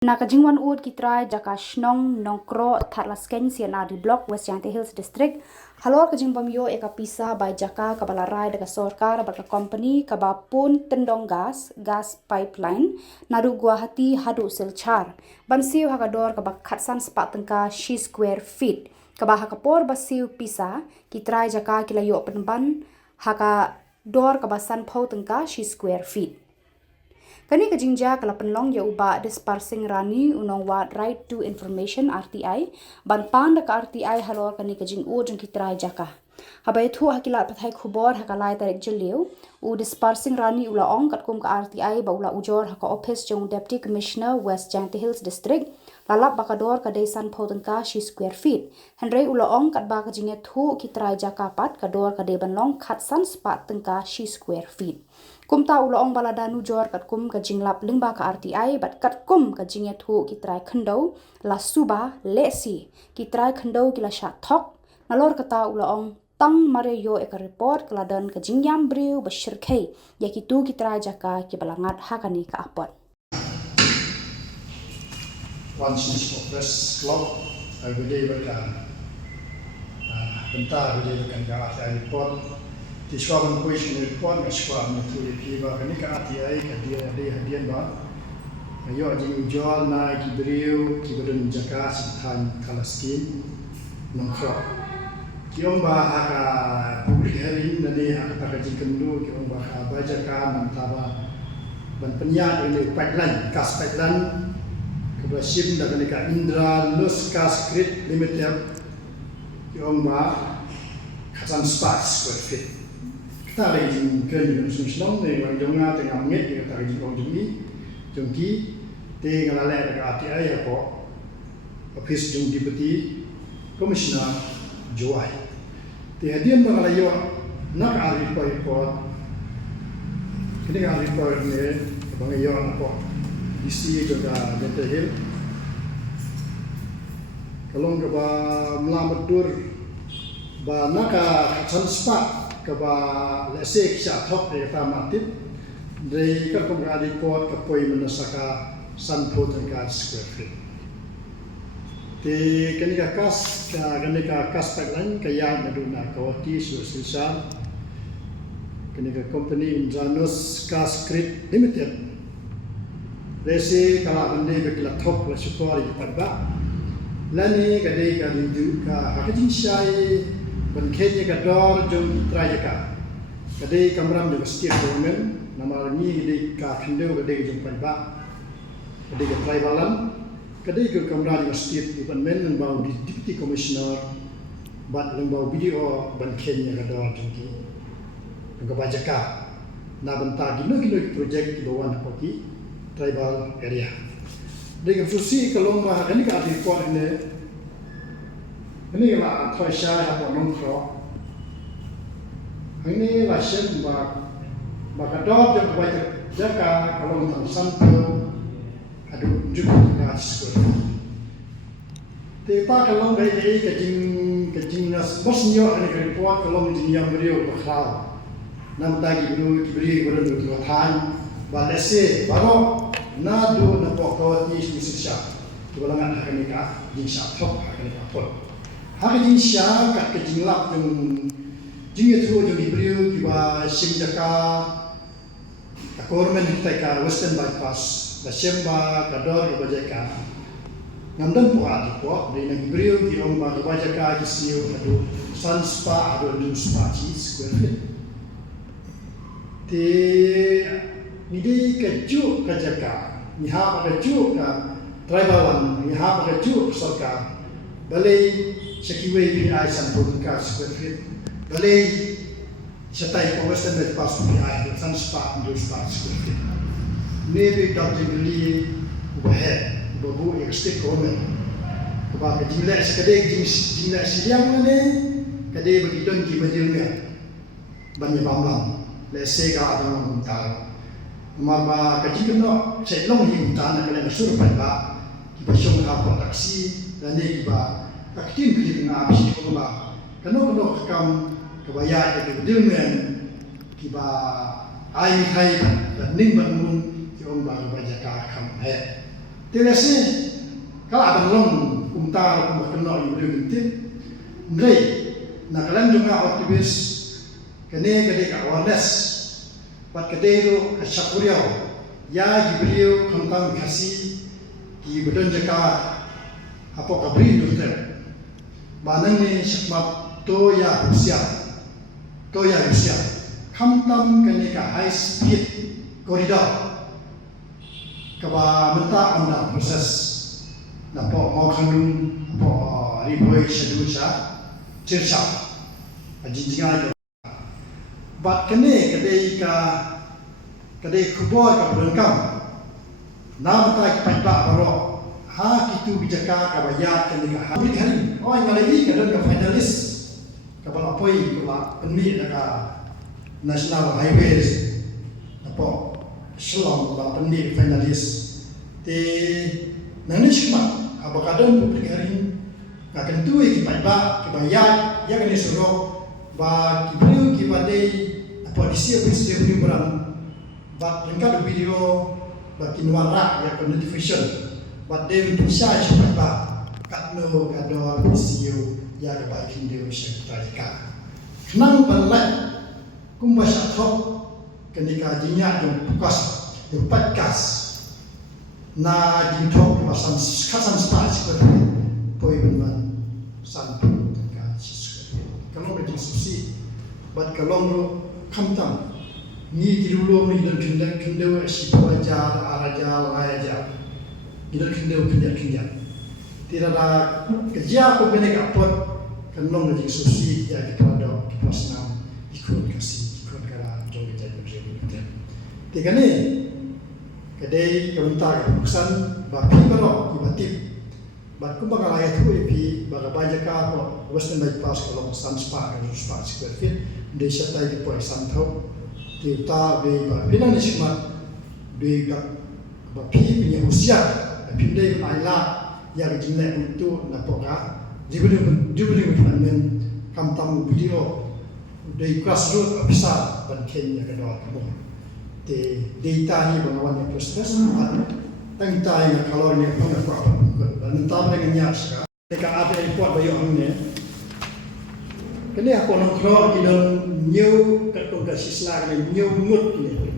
Nakajingwan ud kitrai jaka shnong nongkro thatlasken sianadi block West Jante Hills District. Halor kajingbam yo eka pisa by jaka kabala rai daga sorkar baka company kaba pun tendong gas pipeline nadu Guwahati hadu silchar. Bansiu hakador kaba khatsan sepak tengka she square feet. Kaba hakapor basiu pisa kitrai jaka kilayo penban haka dor kaba san pau tengka she square feet. Kani kajingja kala penlong ya uba dispersing rani unong wat right to information RTI ban panda ka RTI halor kani kajing u jeng kitrai jaka habai thu hakilat pathai khubor hakalai tarik jeliu u dispersing rani ula ong katkum ka RTI ba ula ujor haka office jong deputy commissioner West Jante Hills District lalap bakador ka desan potengka she square feet henry ula ong kat ba kajingnya thu kitrai jaka pat kador ka de banlong khatsan spat tengka she square feet. Kumta ulaong baladanu jor kat kum ka jinglap lingba ka RTI bat kat kum ka jingya thu kitrai khendau la suba lesi kitrai khendau kila sha thok nalor kata ulaong tang mare yo eka report kaladan ka jingyam briu bashirkhei yakitu kitrai jaka ki balangat hakani ka apot Once for press club everyday berkan bentar everyday berkan ka RTI report di suaban question report nggak suaban itu kiba kini ke RTI ke dia hadian ba ayo jing jual na kibriu kibadun jaka sitan kalaskin nongkro kiom ba haka publik hari nadi haka jing kendu kiom ba haka bajaka mantaba ban penyat ini pipeline gas pipeline kebelah sim dan ka Indra Lus Gas Grid Limited kiom ba khasan spark square feet ta lagi jing ken sum slong ne wang jonga tengah nget ya ta jing ong jing jongki te ngala le ka RTI ya ko office jong deputy commissioner Joai te hadian ba kala yo nak ari report kini ka report ne bang yo ko isi juga Jante Hill kalong ka ba mlamadur ba naka khatsan spa kaba lese kisah thok de tamatit de ka komra report ka poi manasaka sanpo tengka square feet te kanika kas pipeline kaya naduna kawati susilsa kanika company Indranus Gas Grid Limited lese kala bande bekla thok la supari padba lani kade ka rindu ka hakajin shai Benkhenya ka dor jong kitrai jaka kadai kamram jong state government nama ni kadai ka khindeu kadai jong panba kadai ka tribalan kadai ka kamra jong state government nang bau deputy commissioner bat nang bau BDO Benkhenya ka dor jong ki ka bajaka na banta gino project ki bawan ko ki tribal area dai ka susi kalong ma kani ka report ne ini lah toy shy apa nongkro, ini lah shen bakador jam baca jaka kalau tentang sampel, aduh juga tidak sesuatu. Tapi kalau dari kejing nas bosnyo ini report kalau menjadi yang beliau berkau, nam tadi beri berdua Tuhan, balese baru nadu nampak kau di Indonesia, kebalangan akan nikah, jinsah top akan nikah pun. Hari ini siapa kat kejinglap yang jingit tu yang diberi kiba sim jaka kormen kita ka Western Bypass la semba kador kiba jaka namdan puat ko di nang diberi ki omba kiba jaka kisiu adu sanspa adu new spa square feet te nidi keju ka jaka ni ha ka keju ka tribalan ni ha ka keju sarkar balai sekiwe bi ai san podcast square feet balai setai ko Western Bypass bi ai san spa do spa square feet nebi dr bili ubahe babu ekstek ko men ko ba ke jila sekade jila siang ne kade bagi don ki majilnya banyak bamlam le sega ada mental mama kajikno setlong hi utana kala sur ba ki basong ha taksi dan ni ba aktin kiri na abisi ko ba kano kam kabaya ke dilmen kiba ai hai dan ning ban mun ki om ba ba jaka kam he Telesi kalau abang long umtar aku makan nak ibu bintin, mulai nak kalian juga aktivis kene kene awareness, buat kedero kasyakuriau, ya ibu tentang kasih ibu dan jaka apa kabri tu ter, banang ni syakmat to ya usia, kamtam kene ka high speed corridor. Kaba menta anda proses na po mau kanun po riboy schedule siya tirsa ajinjinga bat kene kadai kubor ka belengkam na mata ki patla baro ha kitu bijaka ka bayat kene ka ha hari oh ngalai ka don ka finalist ka bala poi ka penmi ka national highways na po Shalom ba pendik finalis te nanish ma abakadon publik hari akan tuai ki paiba ki bayat ya kene surok ba ki beliau ki badai apa disia prinsip berang ba ringkat video ba ki nuara ya notification ba dem bisa si paiba katno kador disia ya ka baik dia syarikat kenang balai kumba syatok ketika jinya yang pukas yang podcast na jintok pasan kasan spa seperti poi benar santu ketika sesuatu kalau berdiskusi buat kalau lu kamtam ni dulu ni dan kendau si wajar araja laja kita kendau kerja tidak ada kerja aku benek apot kalau berdiskusi ya kita ada pasang ikut kasih tiga ni kedai kementar keputusan bagi berok ibatif batu bangalaya tu ipi baga bajaka ko western bypass kalau san spa kan spa square feet desa tai ke poi santau tiuta be ba pina nismat be ga ba pi punya usia pindai aila yang jinne untuk napoka dibeli panen kamtam video dari grassroots besar ban Kenya ke dawat kamu te data ni bangawan yang proses tentang yang kalau ni pun apa dan entah dengan nyas ka ada report bayo ni kini aku nak keluar kita new ketung kasislah ni new mut ni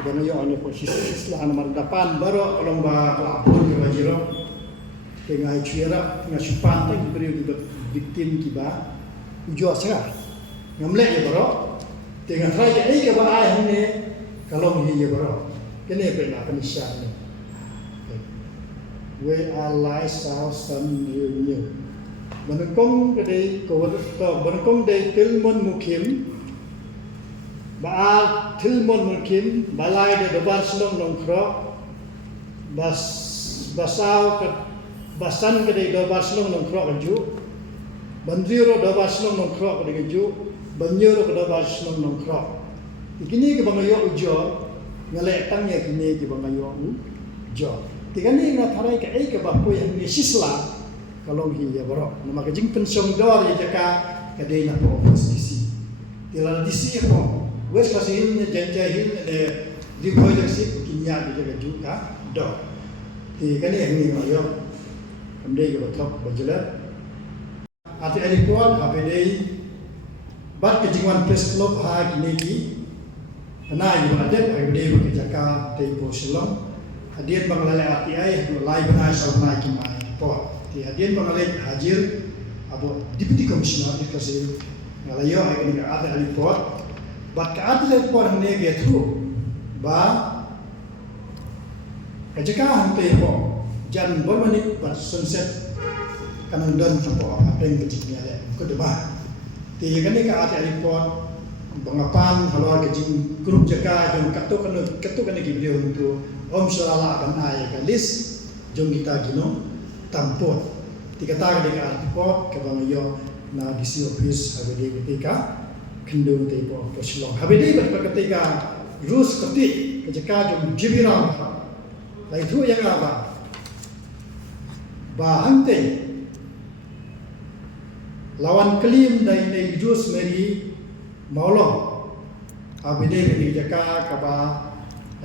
kita nak yo ni kasislah nomor 8 baru kalau ba kelapun ke bajiro tengah cuira tengah supan teng beri victim kiba ujo sah ngamlek ya baru tengah try ke ba ai ni kalau ni ya baru kini pernah penisah ni we are lies house and new Banakong kadai banakong day tilmon mukim ba tilmon mukim balai de dobar slong nongkro basaw basan kadai dobar slong nongkro kaju bandiro dobar slong nongkro kadai kaju banyuro dobar slong nongkro ikini ke bangayo ujo ngalek tangnya kini ke bangayo ujo tigani na tharai ka ai ka bapo yang ni sisla kalau hi ya bro nama ka jing pensong dor ya jaka ka dei na po posisi tila disi ko wes ka sin ne jenta hin ne di ko ja sik kinya di jaga juka do ti kani yang ni mayo amdei ka batok bajela ati ali kuat apedei bat ke jingwan press club ha kini ki na yu adet apedei ka jaka tei po silong hadian bangalai RTI live na saunai kimai po ti hadian bangalai hadir abo deputy commissioner di kasih ngalayo ay kini ka ate report bat ka ate report ne ge thru ba kajaka hante po jan bolmani bat sunset kanang don po apeng kejiknya le ko deba ti kani ka ate report bangapan halwa kejing grup jaka jong katu kan video untuk Om Salala akan ayah ke list jom kita gino tampot tiga tahun dengan artipot ke bangayo na DC office habedi ketika kendung tepo posilong habedi ketika rus ketik kejaka jom jibiram la itu yang apa bahante lawan kelim dari jus meri maulong habedi ketika kaba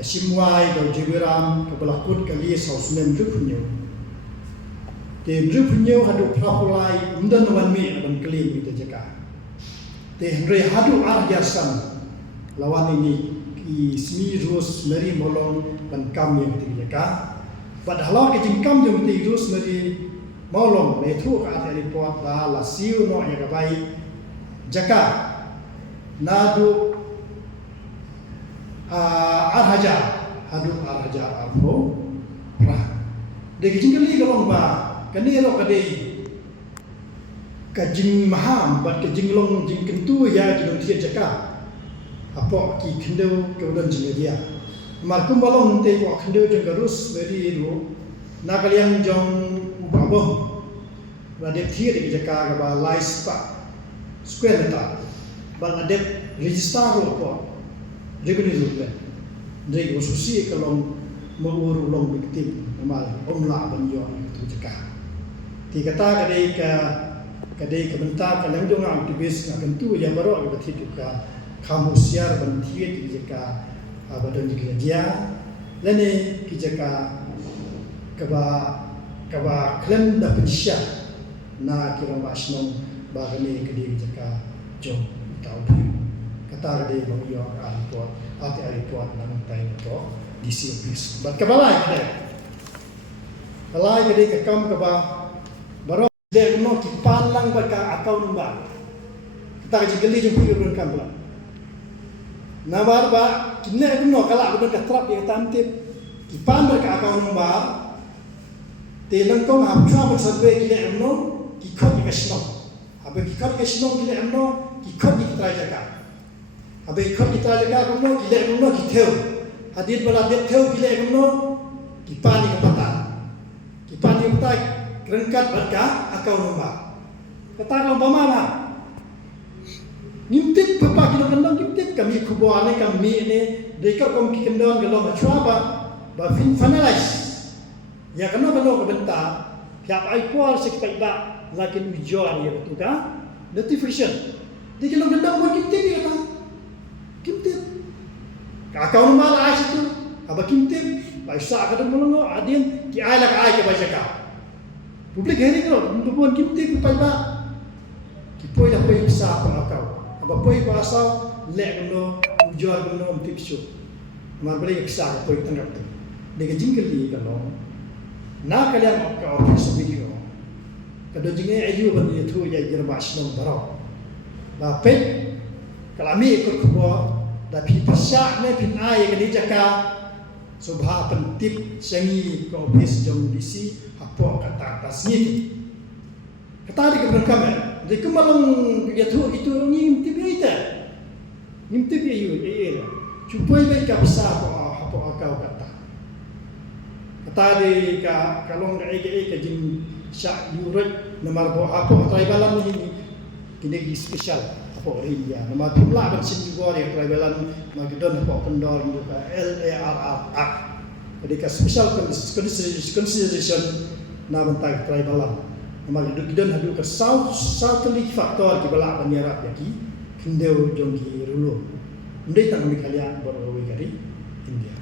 Simwai do Jibiram kebalakut kali sausmen rupunyo. Te rupunyo hadu prapulai undan wan mi adam kelim kita jaka. Te Henry hadu arjasan lawan ini ismi Rosemary molong dan kam yang jaka. Padahal ke jingkam yang Rosemary molong metru ka ate report da la siu no ya kabai jaka nadu arhaja hadu arhaja arho rah de jingkali galong ba kaniro kadai kajing maham bat kajinglong jingkentu ya jingong tiya jaka apo ki kendo kemudian jingedia markum balong te ko kendo jenggarus beri ro nakaliang jong babong radep tiya de jaka ba lais pa square meter bal adep register ro ko revenue ro de ko susi kalong mawuru long victim normal omla ban yo tu jaka ti kata kadai kebentar kalang jong aktivis akan tu yang baru kita hidup ka kamu siar ban tiya ti jaka abadan dia lene ki jaka kaba klem da pensya na kirang basnom bagani kedi jaka jom tau kata kedi bangyo report ati report nang tai to DC office bat kabalai kede kalai kedi kakam kaba baro de no ki panlang baka account number kata jigeli jom pi ron kam bla na bar ba kinne no kala budan ka trap ya tamtip ki pan baka account number telang kong hamcha bersampai kile amno kikot di kasno abe kikot kasno kile amno kikot di kita jaga abe kikot kita jaga amno kile amno kiteu hadir bala dia teu kile amno kipani kapata kerengkat berka akau nomba kata kalau bamana ngintip papa kilo kendang ngintip kami kubuane kami ini dekat kom kikendang gelong achaba ba fin finalize ya kena kalau kebentar tiap iPhone sekitar tak lakin ujuan ya betul kan notification di kalau gendam buat kimtip ya kan kimtip kakau nombor ai situ apa kimtip baisa kada mulungo adin ki ai lak ai ke baca ka publik hari kalau untuk buat kimtip pai ba ki poi dah poi bisa apa kau apa poi bahasa lek no ujuan no kimtip show mar balik kisah poi tanggap tu de jingkeli kalau na kalian ka office video kada jinge ayu ban itu ya jirbash nom baro ba pe kalami ikut kubo da pi pasya ne pin ai ke jaka subha pentip sengi ka office jom disi hapo kata tasni kata di keberan kamer de kemalong ya tu itu ngim tip ita ngim tip ayu e cupai baik ka bisa hapo akau kata tadi kalau nggak ege jin syak yurat nomor apa tribalan ini kini spesial apa dia nomor jumlah bensin juga dia tribalan magdon apa kendor juga LARR jadi ka special consideration na bentai tribalan nomor gidon hadu ka southly faktor di balak banyarat yaki kendeu jongki rulu ndai tang mi kalian baru gari India